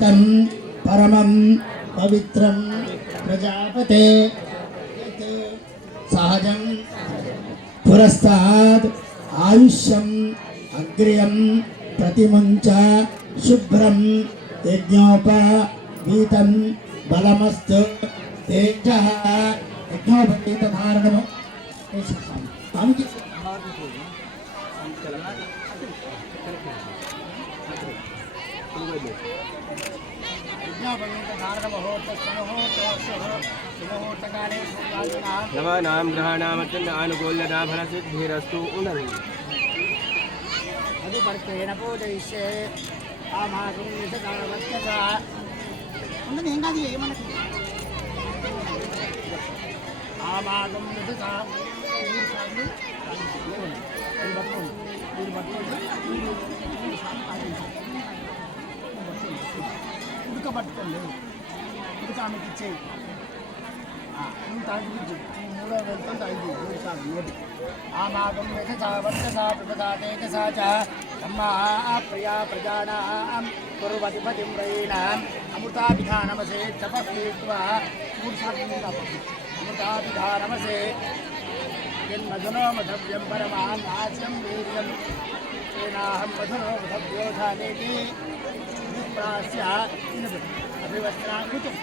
तं परमं पवित्रं प्रजापते सहजं पुरस्ताद् आयुष्यम् अग्र्यं प्रतिमुञ्च शुभ्रं यज्ञोपवीतं बलमस्तु तेजः यज्ञोपवीतधारणम् नवानां ग्रहाणामत्यन्त आनुकूल्यता फलसिद्धिरस्तु मधुपर्केण पूजयिष्ये आमागुं निषदावत्यसा ఉందని ఏం కాదు ఏమన్నది ఆమాగం నిషదా మూడు సార్లు ఇది పట్టుకోండి ఉడకబట్టుకోండి ఉడక ఆమెకి ఇచ్చేయి నువ్వు తాగిపించు మూడో వెళ్తాం తాగి మూడు సార్లు నోటి ఆమాగం నిషదా వర్షసా ప్రపదా తేజసా చ అమ్మా ప్రియా ప్రజానాం కుర్వతిపతిం రయీణాం అమృతాభిధానమసే తపఃపీత్వా మూడు సార్లు అమృతాభిధానమసే యన్మధునో మధవ్యం పరమాన్ ఆస్యం వీర్యం సేనాహం మధునో మధవ్యోధానేతి విప్రాస్య అభివస్త్రాకృతం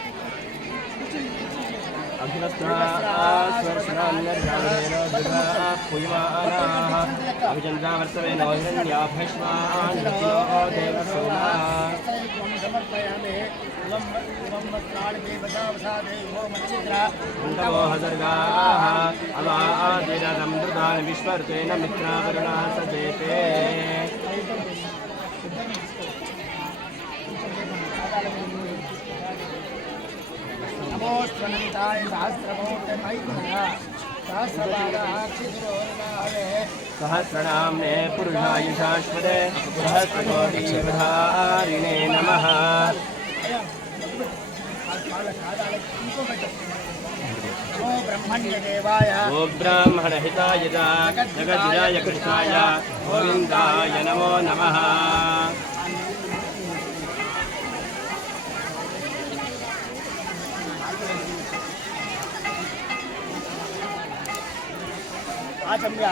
विश्वर्तेन मित्रावरुणा सजेते नमोस्त्वनन्ताय सहस्रमूर्तमैत्मनः सहस्रपादाक्षिशिरोर्वाहवे सहस्रनाम्ने पुरुषाय शाश्वते सहस्रकोटिधारिणे नमः ओ ब्रह्मण्यदेवाय ओ ब्राह्मणहिताय जगद्विजयाय कृष्णाय गोविन्दाय नमो नमः आचम्य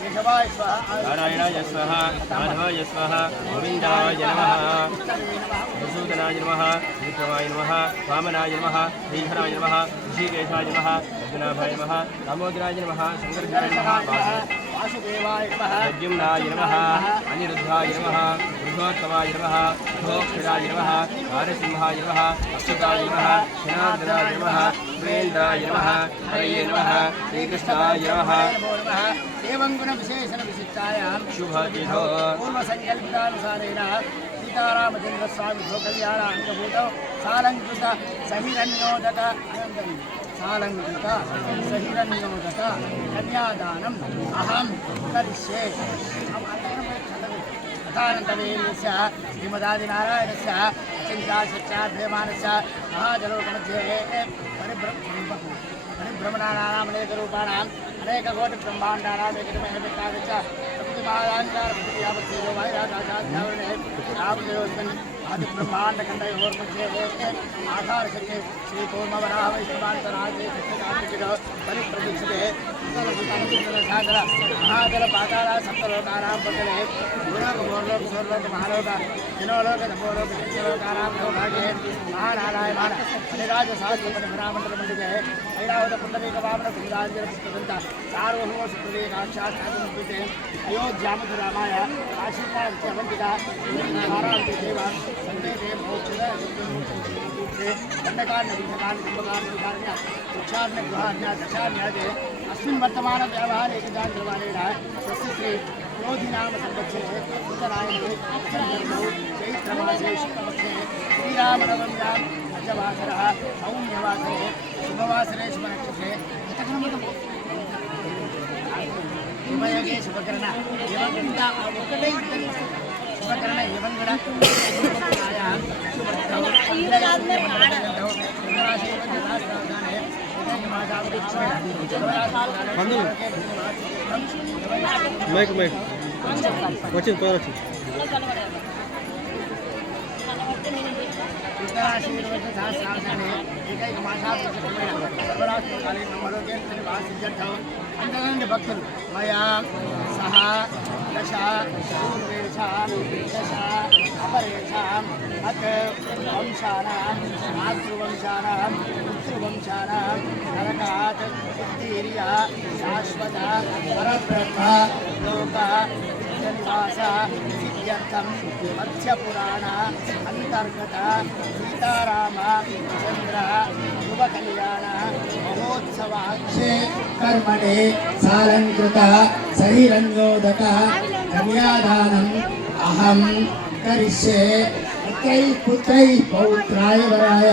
केशवाय स्वाहा नारायणाय स्वाहा माधवाय स्वाहा गोविन्दाय नमः मधुसूदनाय नमः विक्रमाय नमः वामनाय नमः श्रीधराय नमः ऋषिकेशाय नमः अर्जुनाभाय नमः दामोदराय नमः शङ्कराय नमः वासुदेवाय नमः प्रद्युम्नाय नमः अनिरुद्धाय नमः पुरुषोत्तमाय नमः अधोक्षराय नमः नारसिंहाय नमः अक्षताय नमः जनार्दनाय नमः प्रेन्द्राय नमः हरये नमः श्रीकृष्णाय नमः एवं गुण विशेषण विशिष्टायां शुभतिथो पूर्वसङ्कल्पितानुसारेण सीतारामचन्द्र स्वामी कल्याण अंगभूतौ सालङ्कृत सहिरण्योदक अनन्तरं सालङ्कृत सहिरण्योदक कन्यादानम् अहं करिष्ये तथानन्तरस्य श्रीमदादिनारायणस्य चिन्ताशक्त्याभ्यमानस्य महाजलोकमध्ये परिभ्रमणानाम् अनेकरूपाणाम् अनेककोटिब्रह्माण्डानाम् एकमेकमेकादश प्रतिमालाङ्कारपतियावत्सेयो वायुराकाशाध्यावरणे रामदेवस्मिन् आदिब्रह्माण्डखण्डयोर्मध्ये आधारशक्ति श्रीकूर्मवराहवैष्णवान्तराजे सत्यकार्तिकिनो परिप्रदीक्षते सागर महाजलपाताला सप्तलोकानां पटले भूलोक स्वर्लोक महालोक जनोलोक तपोलोक सत्यलोकानां भागे महानारायण हरिराज सहस्रपतिभ्रामण्डलमण्डिते ऐरावत पुण्डरीकवामन कुञ्जाञ्जल पुष्पदन्त सार्वभौम सुप्रदीकाक्षात्ते अयोध्यामधुरामाय काशीकांत्यवन्दिता नारायणति देवा सन्देहे मोक्षे दण्डकान् विघ्नकान् कुम्भकान् वृक्षार्ण्य गृहाण्य दशान्यादे अस्मिन् वर्तमान व्यवहारे एकदान्तर्वाणेन स्वस्य श्री क्रोधिनाम संवत्सरे उत्तरायणे चन्द्रमौ चैत्रमासे शुक्लपक्षे श्रीरामनवम्यां अजवासरः सौम्यवासरे शुभवासरे शुभनक्षत्रे शुभयोगे शुभकरण एवं ఒకటే शुभकरण एवं కూడా మైక్ వచ్చింది త్వర వచ్చింది सहस्रांशाने एकैकमासात्मकक्रमेण सर्वराष्ट्रकाले ब्रह्मलोकेन वासित्यर्थम् अंतरंग भक्तुలు मया सह दश पूर्वेषां दश अपरेषां अथ वंशानां मातृवंशानां पितृवंशानां नरकात् उत्तीर्य शाश्वत परब्रह्म लोक निवास सिद्ध्यर्थं मत्स्यपुराण अंतर्गत सीताराम चंद्र शुभ कल्याण महोत्सवाक्षे कर्मणे सालंकृत सहिरण्योदक कन्यादानम् अहं करिष्ये पुत्रैः पौत्राय वराय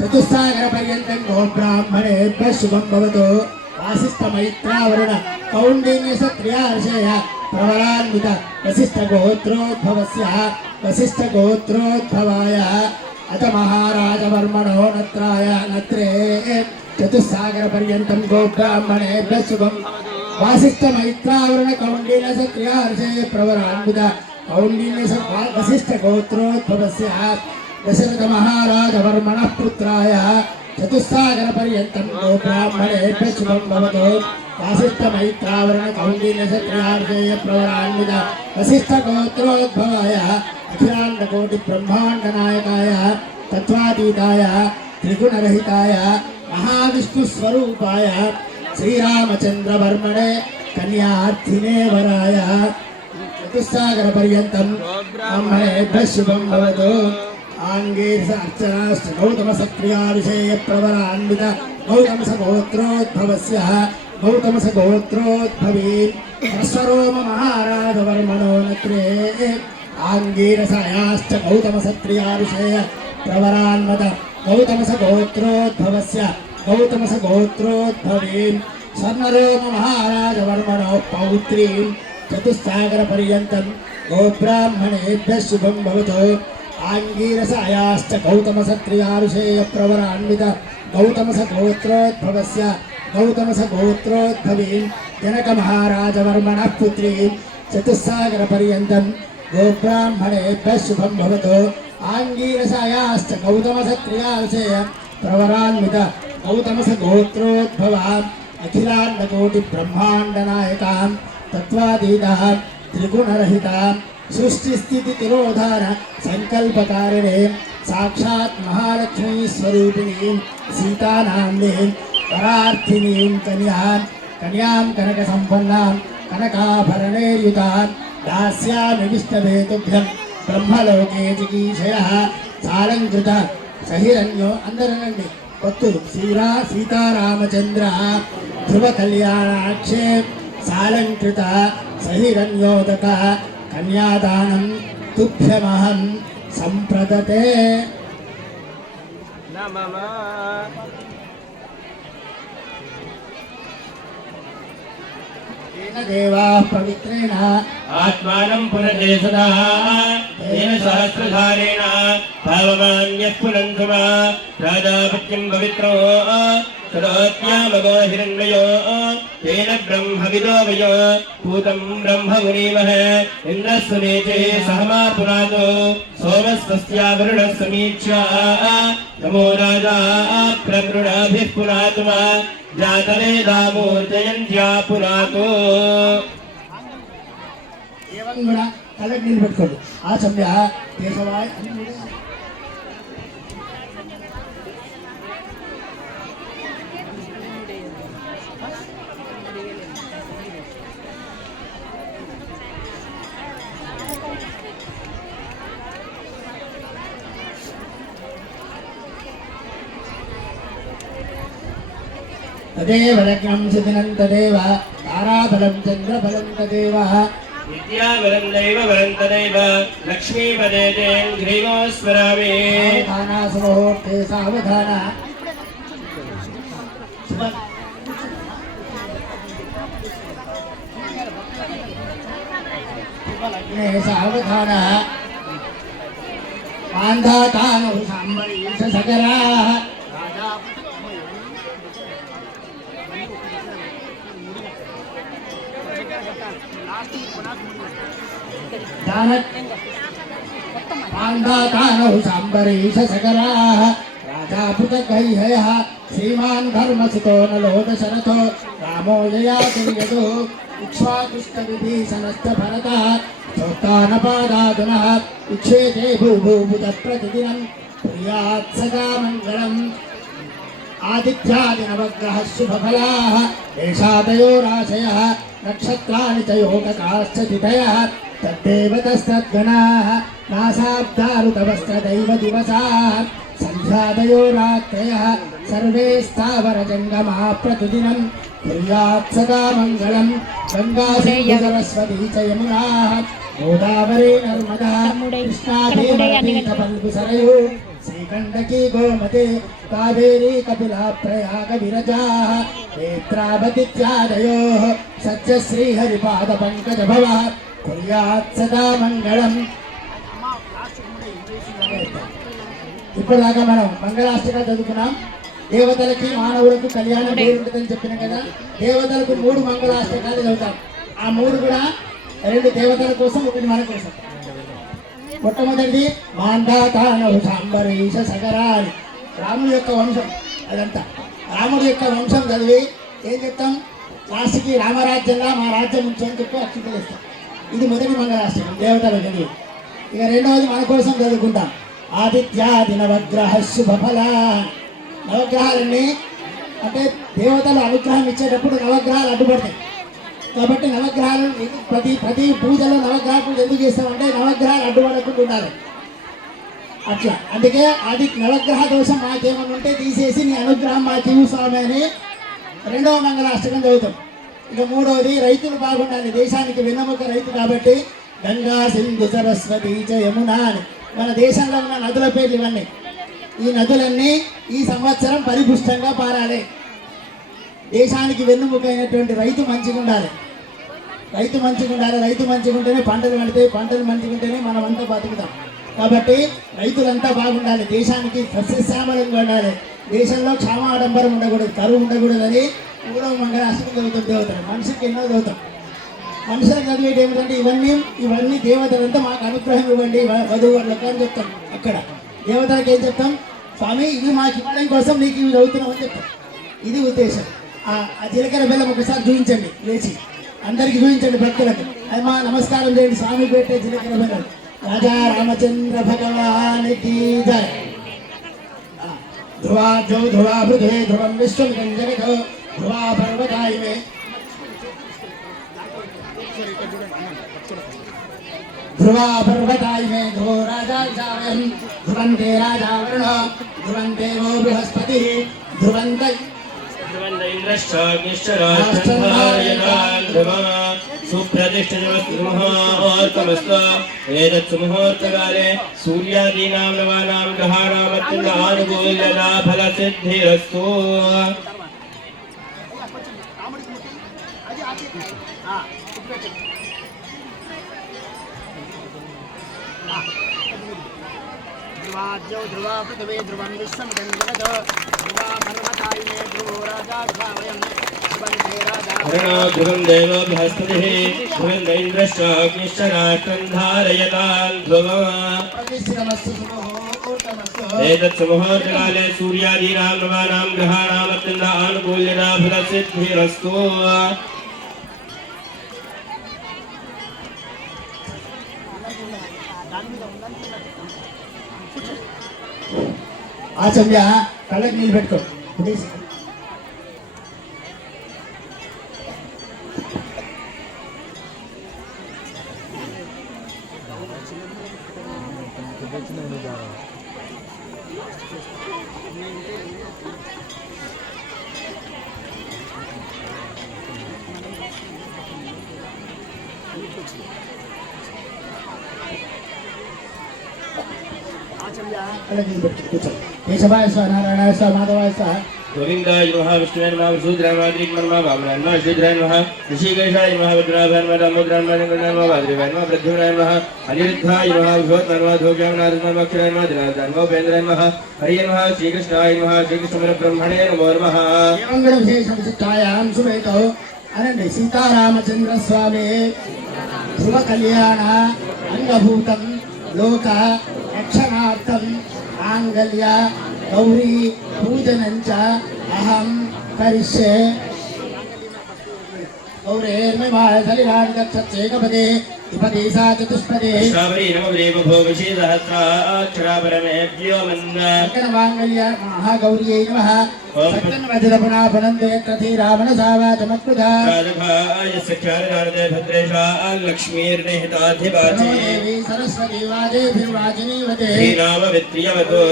चतुस्सागरपर्यन्तं गोब्राह्मणेभ्यः शुभं भवतु। वासिष्ठमैत्रावरुण कौण्डिन्यसत्रियार्षेय प्रवरान्वित वसिष्ठगोत्रोद्भवाय अथ महाराजवर्मणो नत्रे चतुस्सागरपर्यन्तं गोब्राह्मणेभ्यः शुभं। वासिष्ठमैत्रावरुण कौण्डिन्यसत्रियार्षेय प्रवरान्वित वसिष्ठगोत्रोद्भवस्य दशरथ महाराजवर्मणः पुत्राय चतुस्सागरपर्यन्तं गोब्राह्मणेभ्यः शुभं भवतु। वासिष्ठमैत्रावरुण कौण्डिन्यसत्रियार्षेय प्रवरान्वित वसिष्ठगोत्रोद्भवाय अखिलाण्डकोटिब्रह्माण्डनायकाय तत्त्वातीताय त्रिगुणरहिताय महाविष्णुस्वरूपाय श्रीरामचन्द्रवर्मणे कन्यार्थिने वराय चतुस्सागरपर्यन्तं ब्राह्मणेभ्यः शुभं भवतु। आङ्गीर्ष अर्चनाश्च गौतमसत्रियार्षेय प्रवरान्वित गौतमसगोत्रोद्भवस्य गौतमसगोत्रोद्भवीन् सर्वरोम महाराजवर्मणो नत्रे आङ्गीरसायाश्च गौतमसत्रियार्षेय प्रवरान्वित गौतमसगोत्रोद्भवस्य गौतमसगोत्रोद्भवीन् स्वर्णरोम महाराजवर्मणो पौत्रीन् चतुस्सागरपर्यन्तं गोब्राह्मणेभ्यः शुभं भवतु। आङ्गीरसायाश्च गौतमसत्रियार्षेय प्रवरान्वित गौतमसगोत्रोद्भवस्य गौतमसगोत्रोद्भवीन् जनकमहाराजवर्मणः पुत्रीन् चतुस्सागरपर्यन्तं गोब्राह्मणेभ्यः शुभं भवतु। आङ्गीरसायाश्च गौतमसत्रियार्षेय प्रवरान्वित गौतमसगोत्रोद्भवा अखिलाण्डकोटिब्रह्माण्डनायकां तत्त्वातीतः त्रिगुणरहितां सृष्टिस्थितितिरोधान संकल्पकारिणे साक्षात् महालक्ष्मी स्वरूपिणीं सीतानाम्नीं परार्थिनीं कन्यां कनकसम्पन्नां कनकाभरणैर्युतां दास्यामि विष्णुभेतुभ्यं ब्रह्मलोके चिकीर्षयः सालङ्कृत सहिरण्यो अंदरनंడి భక్తులు సీతారామచంద్ర ధ్రువ కళ్యాణాక్షే సాలంకృత సహిరణ్యోదక కన్యాదానం తుభ్యమహం సంప్రదతే నమః देवाः पवित्रेण आत्मानं पुनर्ते सदा तेन सहस्रधारेण भावमान्यः पुनन्तु मा प्राजापत्यं पवित्रो सदोत्यामगो हिरण्मयो तेन ब्रह्मविदो वयो पूतं ब्रह्म मुनीमहे इन्द्रस्वनेचे सहमा पुनातो सोमस्वस्या वरुणः समीक्षा नमो राजा प्रकृणाभिः पुनातु मा जातरे दामोर्जयन्त्या पुनातो एवं गुण तलक निलबेट्कोंडि आ समय केशवाय तदेव लग्नं सिद्धिनं तदेव ताराबलं चन्द्रबलं तदेव विद्यावरं दैव वरं तदैव लक्ष्मीपदे तेन ग्रीवोस्मरामि सावधाना सुमुहूर्ते सावधाना शुभलग्ने सावधाना मान्धातानो साम्बरीश सकलाः दानक मान्धातानौ शाम्बरीश सकराः राजा पृथग्हयः श्रीमान् धर्मसुतो नलोदशरथो रामो ययाति यदो इक्ष्वाकुष्ठविभीषणश्च भरतः चोत्तानपादातुनः इक्षेते भूभूभुतप्रतिदिनं प्रियात् सदा मङ्गलम् आदित्यादिनवग्रहः शुभफलाः एषादयोराशयः नक्षत्राणि च योगकाश्च तिथयः तद्देवतस्तद्गणाः नासाब्दारुतवस्त्रदैव दिवसाः सन्ध्यादयोरात्रयः सर्वे स्थावरजङ्गमाः प्रतिदिनं कुर्यात् सदा मङ्गलम् गङ्गा सिन्धु सरस्वती च यमुनाः गोदावरी नर्मदा कृष्णा भीमवती च फल्गुसरयू श्रीगण्डकी गोमती कावेरी कपिला प्रयाग विरजाः नेत्रावतीत्यादयोः सच्च श्रीहरिपादपङ्कजभवः कुर्यात् सदा मङ्गलम् ఇప్పటిదాకా మనం మంగళాష్టకాలు చదువుకున్నాం. దేవతలకి మానవులకు కళ్యాణం ఉంటుందని చెప్పినాం కదా. దేవతలకు 3 మంగళాష్టకాలు చదువుతాం. ఆ 3 కూడా 2 దేవతల కోసం, 1 మన కోసం. మొట్టమొదటిది మాంధాతానౌ శాంబరీష సగరాని, రాముడి యొక్క వంశం. అదంతా రాముడి యొక్క వంశం చదివి ఏం చెప్తాం? లాస్ట్కి రామరాజ్యంలో మా రాజ్యం నుంచి అని చెప్పి అక్షింతలు ఇస్తాం. ఇది మొదటి మంగళాష్టకం దేవతలు చదివి. ఇక రెండవది మన కోసం చదువుకుంటాం. ఆదిత్యాది నవగ్రహ శుభఫల. నవగ్రహాలన్నీ అంటే దేవతలు అనుగ్రహం ఇచ్చేటప్పుడు నవగ్రహాలు అడ్డుపడతాయి. కాబట్టి నవగ్రహాలు ప్రతి పూజలో నవగ్రహ పూజ ఎందుకు చేస్తామంటే నవగ్రహాలు అడ్డుపడకుండా ఉండాలి. అట్లా అందుకే అది నవగ్రహ దోషం మాకేమన్నా ఉంటే తీసేసి నీ అనుగ్రహం మా జీవు స్వామి అని 2వ మంగళాష్టకం చదువుతాం. ఇక 3వది రైతులు బాగుండాలి. దేశానికి వెన్నెముక రైతు కాబట్టి గంగా సింధు సరస్వతి చ యమునా అని మన దేశంలో ఉన్న నదుల పేర్లు ఇవన్నీ. ఈ నదులన్నీ ఈ సంవత్సరం పరిపుష్టంగా పారాలి. దేశానికి వెన్నుముకైనటువంటి రైతు మంచిగా ఉండాలి. రైతు మంచిగా ఉండాలి. రైతు మంచిగా ఉంటేనే పంటలు పండితే, పంటలు మంచిగా ఉంటేనే మనం అంతా బతుకుతాం. కాబట్టి రైతులంతా బాగుండాలి. దేశానికి సస్యశ్యామలంగా ఉండాలి. దేశంలో క్షామాడంబరం ఉండకూడదు, కరువు ఉండకూడదు అని 3వ మంగళాష్టకం చదువుతాం. దేవతలు మనిషికి ఎన్నో చదువుతాం. మనుషులకు చదివేటి ఏమిటంటే ఇవన్నీ దేవతలంతా మాకు అనుగ్రహం ఇవ్వండి వధువులకు అని చెప్తాం. అక్కడ దేవతలకు ఏం చెప్తాం? స్వామి ఇవి మాకు ఇవ్వడం కోసం నీకు ఇవి చదువుతున్నాం అని చెప్తాం. ఇది ఉద్దేశం. ఆ జీలకర్ర బెల్లం ఒకసారి చూపించండి, లేచి అందరికి చూపించండి భక్తులకు. అది మా నమస్కారం చేయండి. స్వామి పెట్టే జీలకర్ర బెల్లం. రాజా రామచంద్ర భగవానికి జయ. ధ్రువాజో ధ్రువా పృథే ధ్రువం విశ్వం జగతో ధ్రువా పర్వతాయిమే ध्रुवा पर्वताय मे ध्रुवो राजा जावयम् ध्रुवन्ते राजा वरुणो ध्रुवन्ते वो बृहस्पतिः ध्रुवन्त इंद्रश्चाग्निश्चराष्ट्रधारयतान् ध्रुवः सुप्रतिष्ठितमस्तु एतत् सुमुहूर्तकाले सूर्यादीनां नवानां ग्रहाणाम् अत्युन्नानुकूल्यता फलसिद्धिरस्तु. ध्रुवाद्यो ध्रुवा पृथिवी ध्रुवं विश्वं गङ्गतो ध्रुवा पर्वतायिने ध्रुवो राजा ध्रुवयम् ध्रुवन्ते राजा ध्रुवं देवो बृहस्पतिः ध्रुवं इन्द्रश्चाग्निश्च राष्ट्रं धारयतान् ध्रुवः. एतत् सुमुहूर्तकाले सूर्यादीनां नवानां ग्रहाणाम् अत्युन्नानुकूल्यता फलसिद्धिरस्तु. ఆచమ్య కళ్ళకి నీళ్ళు పెట్టుకో. केशवाय स्वाहा नारायणाय स्वाहा माधवाय स्वाहा गोविंदाय नमः विष्णुवे नमः विष्णुद्राय नमः द्रिक्मन् नमः वामनाय नमः श्रीधराय नमः ऋषिकेशाय नमः भद्राभाय नमः दामोदराय नमः गङ्गाय नमः वाद्रेवाय नमः प्रद्युम्नाय नमः अनिरुद्धाय नमः विभूतनाय नमः धूप्याय नमः अक्षराय नमः दिनाय नमः उपेन्द्राय नमः हरिये नमः श्रीकृष्णाय नमः श्रीकृष्णपरब्रह्मणे नमो नमः. विशेषायां सुमेतो अनन्य सीतारामचन्द्र स्वामी शुभ कल्याण अंगभूतम् లోక రక్షణార్థం మాంగళ్య గౌరీ పూజనం చ అహం కరిష్యే गौरेर्मिमायसलिलान् गच्छत्येकपदे द्विपदे सा चतुष्पदे श्रावणी नवदेव भोगशी सहस्राक्षरापरमेभ्यो मन्द महागौर्यै नमः सत्यन्वज्रपुनापनन्दे तथीरावणसावाचमत्कृधा राजभाय सख्यारदारदे भद्रेशा लक्ष्मीर्निहिताधिपाचि देवी सरस्वती वाजेभिर्वाचिनीवते श्रीनामवित्रियवतो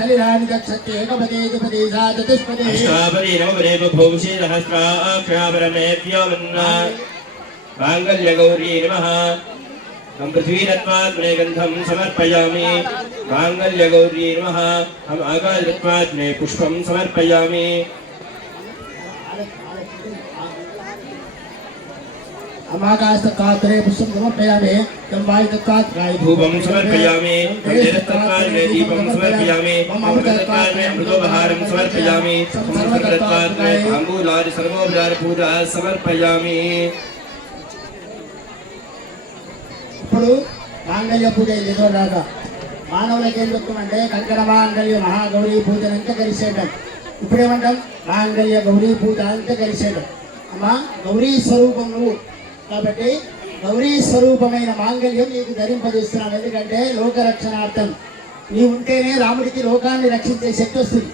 सलिलानि गच्छत्येकपदे द्विपदे सा चतुष्पदे श्रावणी नवदेव भोगशी सहस्राक्षरापरमेभ्यो मन्द मांगल्यगौरी नमः हम पृथ्वीरत्वात्मने गंधं समर्पयामि मांगल्यगौरी नमः हम आकाशरत्वात्मने पुष्पं समर्पयामि अमाकाशतत्त्वात्मने पुष्पं समर्पयामि वायुतत्त्वात्मने धूपं समर्पयामि तेजस्तत्त्वात्मने दीपं समर्पयामि अमृतत्वात्मने अमृतोपहारं समर्पयामि संस्कृतत्वात्मने ताम्बूलादि सर्वोपचार पूजा समर्पयामि ఇప్పుడు మాంగళ్య పూజ ఏదో రాగా మానవులకి ఏం చెప్తామంటే కంకణ మాంగళ్య మహాగౌరీ పూజ అంతా కలిసేయడం ఇప్పుడేమంటాం మాంగళ్య గౌరీ పూజ అంతా కలిసేయడం అమ్మా గౌరీ స్వరూపం నువ్వు కాబట్టి గౌరీ స్వరూపమైన మాంగళ్యం నీకు ధరింపజేస్తున్నాను ఎందుకంటే లోకరక్షణార్థం నీ ఉంటేనే రాముడికి లోకాన్ని రక్షించే శక్తి వస్తుంది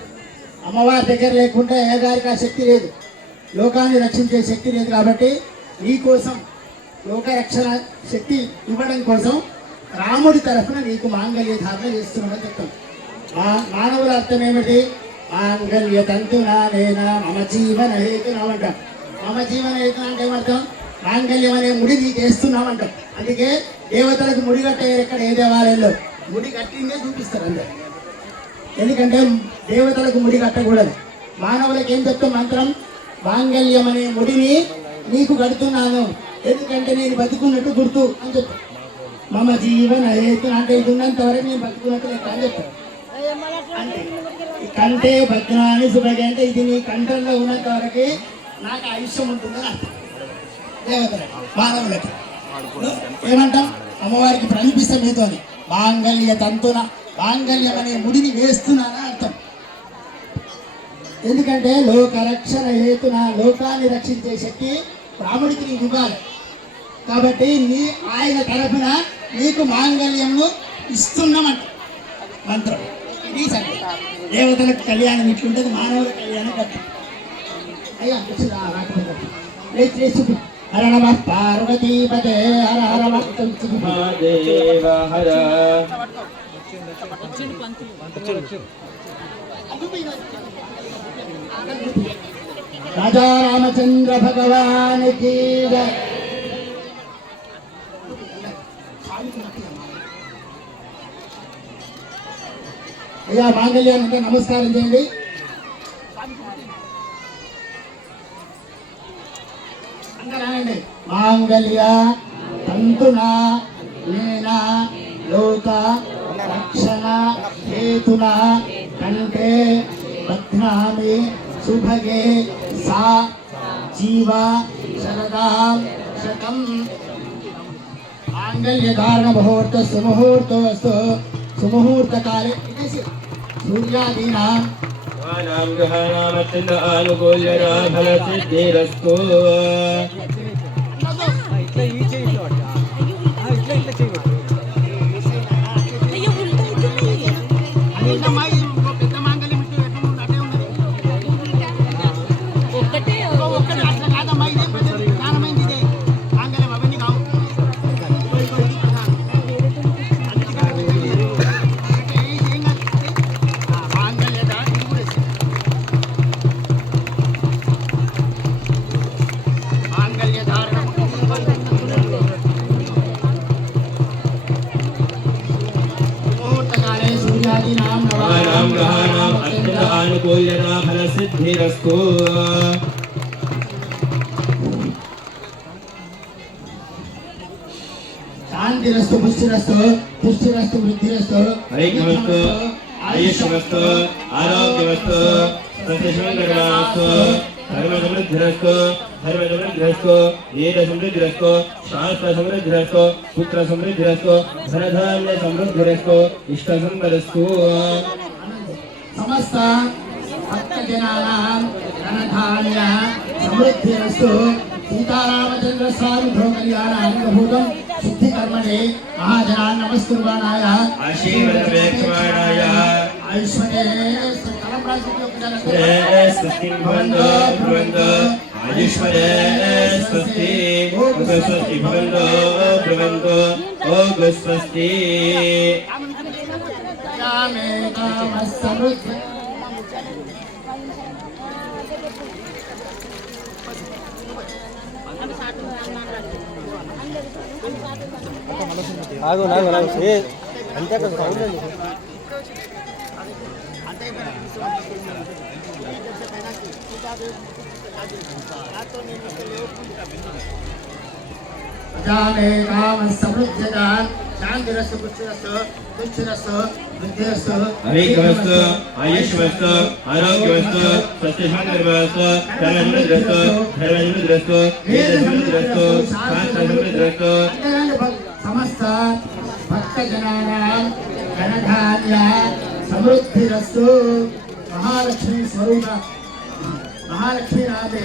అమ్మవారి దగ్గర లేకుంటే అయ్యగారికి ఆ శక్తి లేదు లోకాన్ని రక్షించే శక్తి లేదు కాబట్టి నీ కోసం లోకరక్షణ శక్తి ఇవ్వడం కోసం రాముడి తరఫున నీకు మాంగళ్య ధారణ చేస్తున్నామని చెప్తాం మానవుల అర్థం ఏమిటి మాంగళ్య తంతునా నేనా మమ జీవన హేతునా అంటాం మమ జీవన హేతున అంటే ఏమర్థం మాంగళ్యం అనే ముడి నీకు వేస్తున్నామంటాం అందుకే దేవతలకు ముడి కట్టారు ఎక్కడ ఏ దేవాలయంలో ముడి కట్టిందే చూపిస్తారు అందరు ఎందుకంటే దేవతలకు ముడి కట్టకూడదు మానవులకు ఏం చెప్తాం మంత్రం మాంగళ్యం అనే ముడిని నీకు కడుతున్నాను ఎందుకంటే నేను బతుకున్నట్టు గుర్తు అని చెప్తాను మమ జీవన హేతు అంటే ఇది ఉన్నంత వరకు నేను బతుకున్నట్టు లెక్క అని చెప్తాను అంటే ఈ కంటే భద్రాన్ని శుభగా అంటే ఇది నీ కంఠంలో ఉన్నంత వరకు నాకు ఆయుష్యం ఉంటుందని అర్థం దేవతలకి మానవులకి ఏమంటాం అమ్మవారికి ప్రనిపిస్తాం మీతో అని మాంగళ్య తంతున మాంగళ్యం అనే ముడిని వేస్తున్నానని అర్థం ఎందుకంటే లోక రక్షణ హేతున లోకాన్ని రక్షించే శక్తి రాముడికి నీకు ఇవ్వాలి కాబట్టి ఆయన తరఫున నీకు మాంగళ్యము ఇస్తున్నామంట మంత్రం ఇది సంగతి దేవతలకు కళ్యాణం ఇట్లుంటుంది మానవుల కళ్యాణం కట్టు అయ్యా రాకపోతే హర నమ పార్వతీపదే హర హర మహాదేవ హర రాజా రామచంద్ర భగవాన్ కీ జై అయ్యా మాంగళ్యాన్ని అంటే నమస్కారం చేయండి అందరండి మాంగళ్య తంతునా నేనా లోక రక్షణ హేతునా కంటే బధ్నామి శుభగే సా జీవ శరదాం శతం మాంగళ్య ధారణ ముహూర్తస్తు ముహూర్తోస్తు సుముహూర్త కాలే సూర్యాదీనాం నాం గ్రహాణామత్యంత ఆనుకూల్యనా ఫల సిద్ధిరస్తు ఆనుకూల్యనా ఫల సిద్ధిరస్తు శాంతిరస్తు పుష్టిరస్తు పుష్టిరస్తు వృద్ధిరస్తు ఐక్యమస్తు ఆయుష్మస్తు ఆరోగ్యమస్తు సత్యశంకరమస్తు धर्मसमृद्धिरस्तु धर्मसमृद्धिरस्तु वेदसमृद्धिरस्तु शास्त्रसमृद्धिरस्तु पुत्रसमृद्धिरस्तु धनधान्यसमृद्धिरस्तु इष्टसम्पदस्तु समस्त भक्तजनानां धनधान्य समृद्धिरस्तु सीतारामचंद्र स्वामी भ्रमकल्याणानुभूतं सिद्धिकर्मणे महाजनान् नमस्कुर्वाणाय आशीर्वादवेक्षमाणाय ऐश्वर्ये स्वस्ति भवन्तु ब्रुवन्तु आयुष्मरे स्वस्ति स्वस्ति भवन्तु ब्रुवन्तु ओम स्वस्ति ఆగు నాగు నాగు అంతే కదా సౌండ్ అండి जाने काम समृद्धदान शांतिरस्तु पुत्रस्तु तुच्छरस्तु बुद्धिरस्तु अनेकवस्तु आयुष्वस्तु आरोग्यवस्तु सत्यसमृद्धवस्तु धनसमृद्धवस्तु धर्मसमृद्धवस्तु वेदसमृद्धवस्तु शास्त्रसमृद्धवस्तु समस्त भक्तजनानां धनधान्य समृद्धिरस्तु महालक्ष्मी स्वरूप महालक्ष्मी नाथे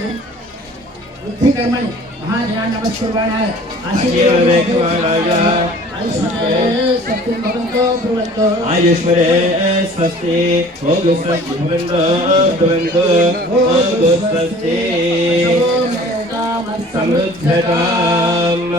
बुद्धिकर्मणि महाजनान् नमस्कुर्वाणाय आशीर्वादवेक्षमाणाय ऐश्वर्ये सत्यं भवन्तु ब्रुवन्तु आयुष्मरे स्वस्ति ओम स्वस्ति भवन्तु ब्रुवन्तु ओम स्वस्ति समृद्धताम्